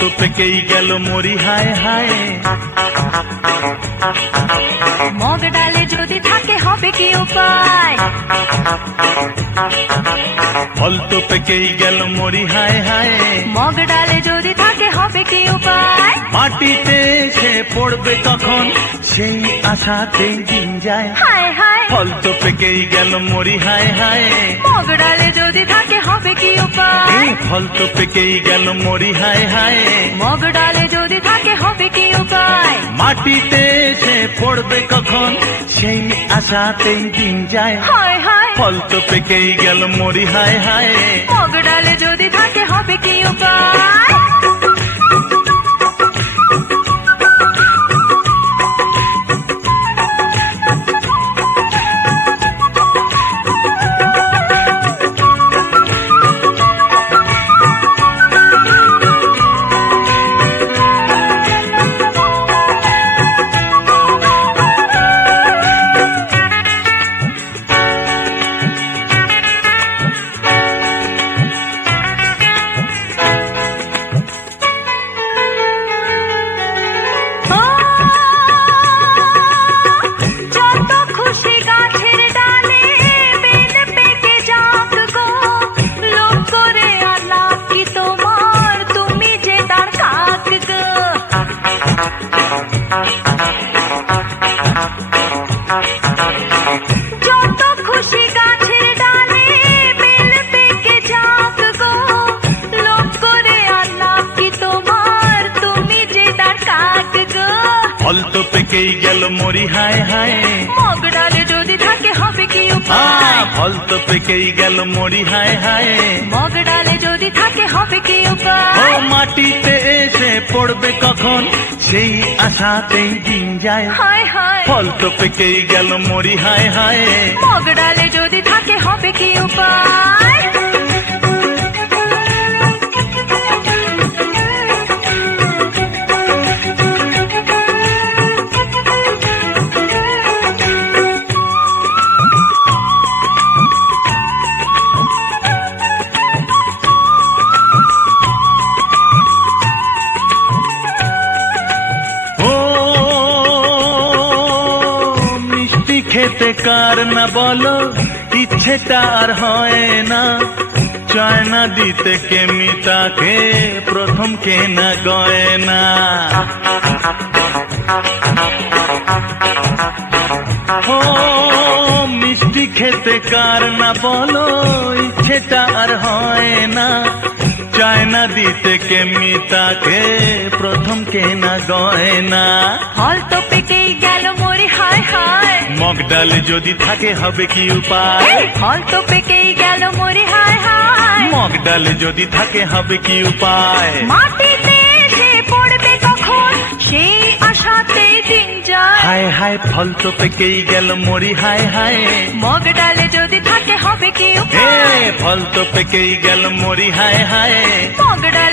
তো পেকেই গেল মরি হায় হায়। মগ ডালে যদি থাকে হবে কি উপায়? তো পেকেই গেল মরি হায় হায়। মগ ডালে যদি থাকে হবে কি উপায়? মাটিতে সে পড়বে কখন সেই আশাতেই দিন যায়। হায় হায় ফল তো পেকেই গেল মরি হায় হায়। মগ ডালে যদি থাকে হবে কি উপায়? ফল তো পেকেই গেল মরি হায় হায়। মগ ডালে যদি থাকে হবে কি উপায়? মাটিতে সে পড়বে কখন সেই আশাতেই দিন যায়। হায় হায়। ফল তো পেকেই গেল মরি হায় হায়। মগ ডালে যদি থাকে হবে কি উপায়? যত খুশি গাছের ডালে বেল পেকে যাক গো। লোক করে আলাপ কি তোমার? তুমি যে তার কাক গো। ফল পেকেই গেল মরি হায় হায়। মগডালে যদি থাকে হবে কি উপায়? ফল তো পেকেই গেল মরি হায় হায়। মগডালে যদি থাকে হবে কি ও উপায়? মাটিতে পড়বে কখন? সেই আশাতেই দিন যায়। হায় হায়। ফল তো পেকেই গেল মরি হায় হায়। মগডালে যদি থাকে হবে কি উপায়? খেতে কার না বলো, ইচ্ছেটা আর হয় না। চায় না দিতে কেমি তাকে প্রথম কেনা গয়না। ও, মিষ্টি খেতে কার না বলো, ইচ্ছেটা আর হয় না। চায় না দিতে কেমি তাকে প্রথম কেনা গয়না। ফল তো পেকেই গেল মরে হায় হায় মগ ডাল যদি থাকে হবে কি উপায়? ফল তো পেকেই গেল মরে হায় হায়। মগ ডাল যদি থাকে হবে কি উপায়? মাটিতে সে পড়বে কখন সেই আশাতেই দিন যায়। হায় হায় ফল তো পেকেই গেল মরি হায় হায়। মগ ডালে যদি থাকে হবে কি উপায়? ফল তো পেকেই গেল মরি হায় হায়। মগ ডালে